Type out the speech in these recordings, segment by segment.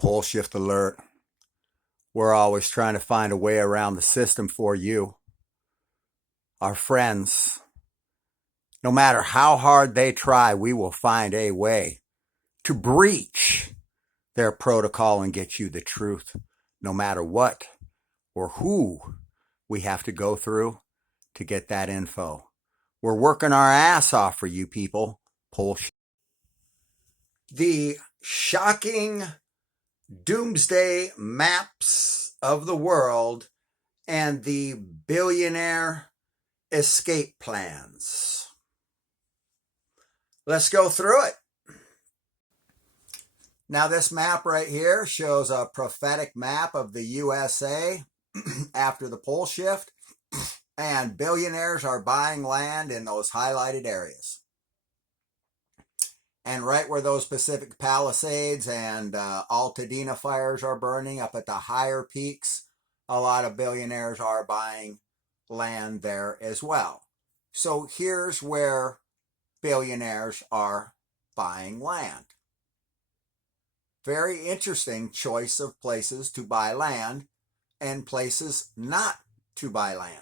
Poleshift alert. We're always trying to find a way around the system for you, our friends. No matter how hard they try, we will find a way to breach their protocol and get you the truth, no matter what or who we have to go through to get that info. We're working our ass off for you people. Poleshift. The shocking doomsday maps of the world and the billionaire escape plans. Let's go through it. Now, this map right here shows a prophetic map of the USA after the Poleshift, and billionaires are buying land in those highlighted areas. And right where those Pacific Palisades and Altadena fires are burning up at the higher peaks, a lot of billionaires are buying land there as well. So here's where billionaires are buying land. Very interesting choice of places to buy land and places not to buy land.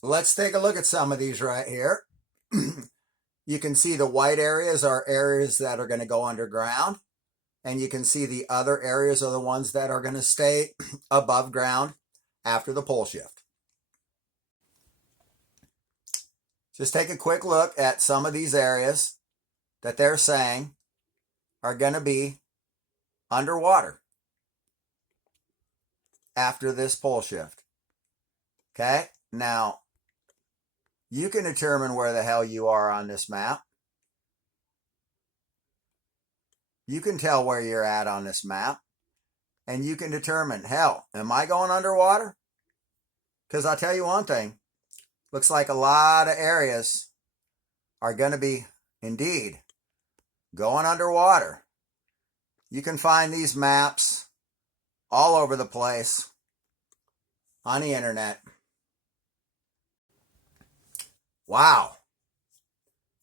Let's take a look at some of these right here. You can see the white areas are areas that are going to go underground. And you can see the other areas are the ones that are going to stay above ground after the Poleshift. Just take a quick look at some of these areas that they're saying are going to be underwater after this Poleshift. Okay, now you can determine where the hell you are on this map. You can tell where you're at on this map, and you can determine, hell, am I going underwater? Because I'll tell you one thing, looks like a lot of areas are going to be, indeed, going underwater. You can find these maps all over the place on the internet. Wow.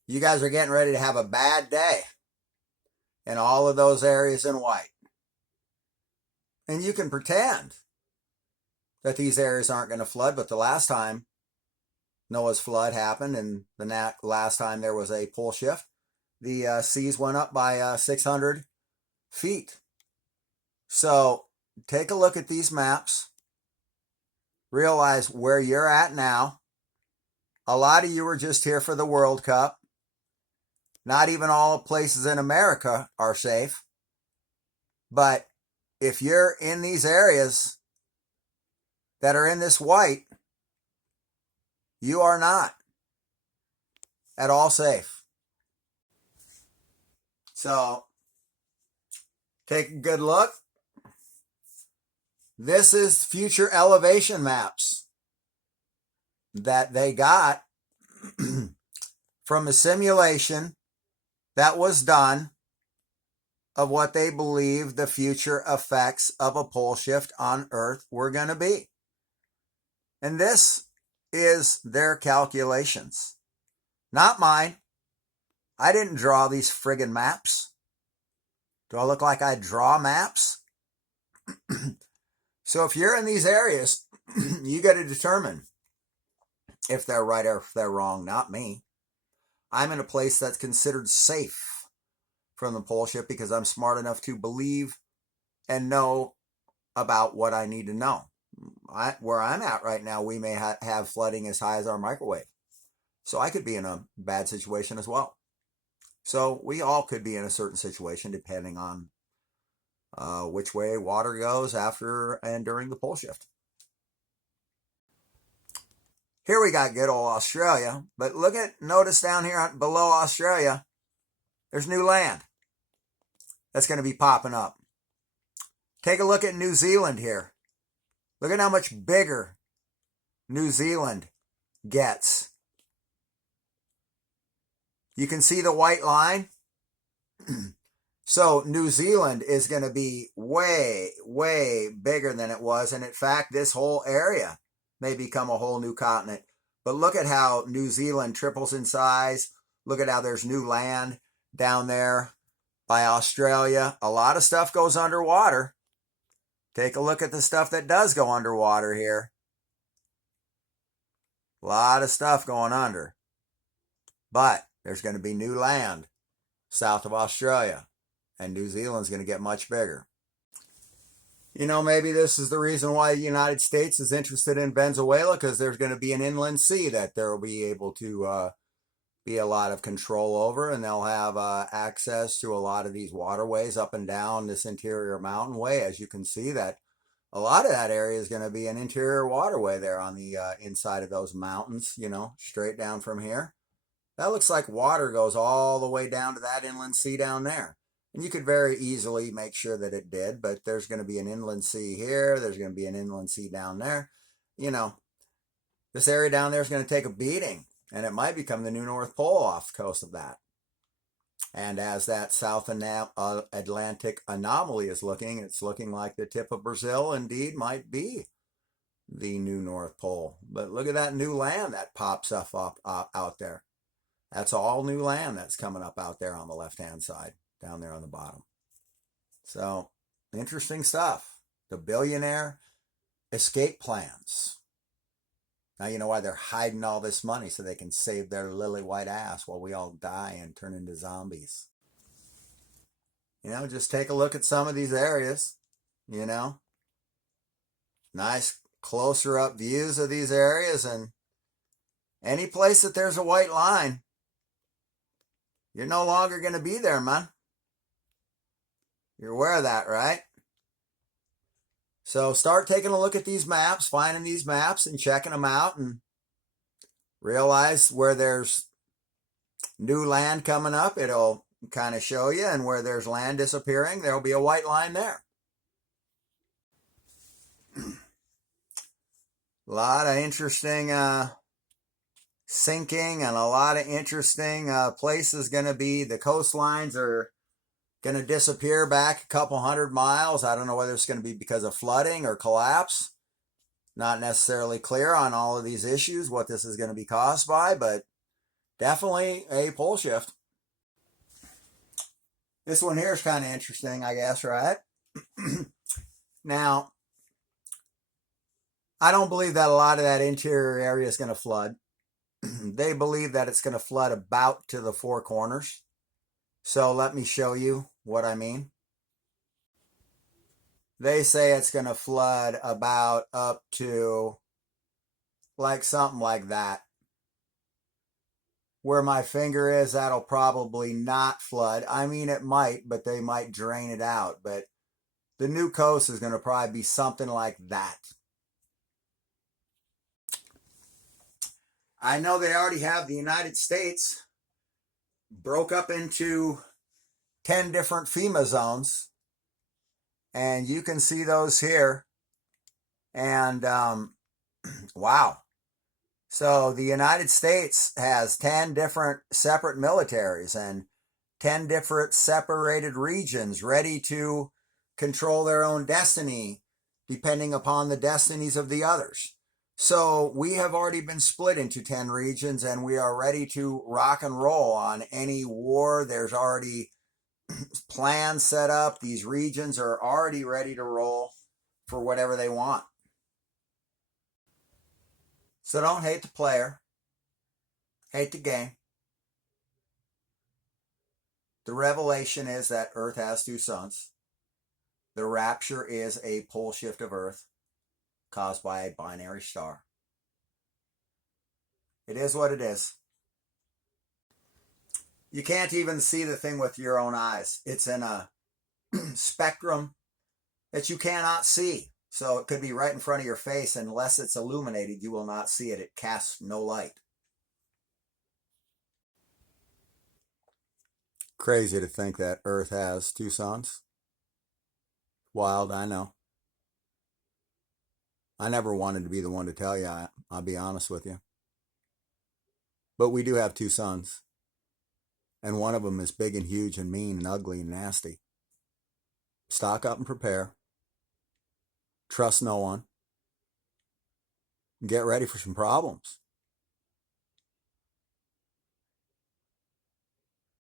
You guys are getting ready to have a bad day in all of those areas in white. And you can pretend that these areas aren't going to flood, but the last time Noah's flood happened and the last time there was a Poleshift, the seas went up by 600 feet. So take a look at these maps. Realize where you're at now. A lot of you are just here for the World Cup. Not even all places in America are safe. But if you're in these areas that are in this white, you are not at all safe. So take a good look. This is future elevation maps that they got from a simulation that was done of what they believe the future effects of a Poleshift on Earth were going to be. And this is their calculations, not mine. I didn't draw these friggin' maps. Do I look like I draw maps? So if you're in these areas, you got to determine if they're right or if they're wrong, not me. I'm in a place that's considered safe from the Poleshift because I'm smart enough to believe and know about what I need to know. Where I'm at right now, we may have flooding as high as our microwave. So I could be in a bad situation as well. So we all could be in a certain situation depending on which way water goes after and during the Poleshift. Here we got good old Australia, but notice down here below Australia, there's new land that's going to be popping up. Take a look at New Zealand here. Look at how much bigger New Zealand gets. You can see the white line. So New Zealand is going to be way, way bigger than it was. And in fact, this whole area may become a whole new continent. But look at how New Zealand triples in size. Look at how there's new land down there by Australia. A lot of stuff goes underwater. Take a look at the stuff that does go underwater here. A lot of stuff going under. But there's going to be new land south of Australia, and New Zealand's going to get much bigger. You know, maybe this is the reason why the United States is interested in Venezuela, because there's going to be an inland sea that they'll be able to be a lot of control over, and they'll have access to a lot of these waterways up and down this interior mountain way. As you can see, that a lot of that area is going to be an interior waterway there on the inside of those mountains, you know, straight down from here. That looks like water goes all the way down to that inland sea down there. And you could very easily make sure that it did, but there's going to be an inland sea here. There's going to be an inland sea down there. You know, this area down there is going to take a beating, and it might become the new North Pole off the coast of that. And as that South Atlantic anomaly is looking, it's looking like the tip of Brazil indeed might be the new North Pole. But look at that new land that pops up out there. That's all new land that's coming up out there on the left-hand side, down there on the bottom. So, interesting stuff. The billionaire escape plans. Now you know why they're hiding all this money, so they can save their lily white ass while we all die and turn into zombies. You know, just take a look at some of these areas, you know. Nice closer up views of these areas, and any place that there's a white line, you're no longer going to be there, man. You're aware of that, right? So start taking a look at these maps, finding these maps and checking them out, and realize where there's new land coming up, it'll kind of show you, and where there's land disappearing, there'll be a white line there. A lot of interesting sinking, and a lot of interesting places going to be. The coastlines are going to disappear back a couple 100 miles. I don't know whether it's going to be because of flooding or collapse. Not necessarily clear on all of these issues, what this is going to be caused by, but definitely a pole shift. This one here is kind of interesting, I guess, right? Now, I don't believe that a lot of that interior area is going to flood. They believe that it's going to flood about to the four corners. So let me show you what I mean. They say it's going to flood about up to like something like that. Where my finger is, that'll probably not flood. I mean, it might, but they might drain it out. But the new coast is going to probably be something like that. I know they already have the United States broke up into 10 different FEMA zones. And you can see those here. And wow. So the United States has 10 different separate militaries and 10 different separated regions ready to control their own destiny, depending upon the destinies of the others. So we have already been split into 10 regions, and we are ready to rock and roll on any war. There's already plans set up. These regions are already ready to roll for whatever they want. So don't hate the player. Hate the game. The revelation is that Earth has two suns. The rapture is a pole shift of Earth caused by a binary star. It is what it is. You can't even see the thing with your own eyes. It's in a spectrum that you cannot see. So it could be right in front of your face. Unless it's illuminated, you will not see it. It casts no light. Crazy to think that Earth has two suns. Wild, I know. I never wanted to be the one to tell you. I'll be honest with you. But we do have two suns. And one of them is big and huge and mean and ugly and nasty. Stock up and prepare. Trust no one. Get ready for some problems.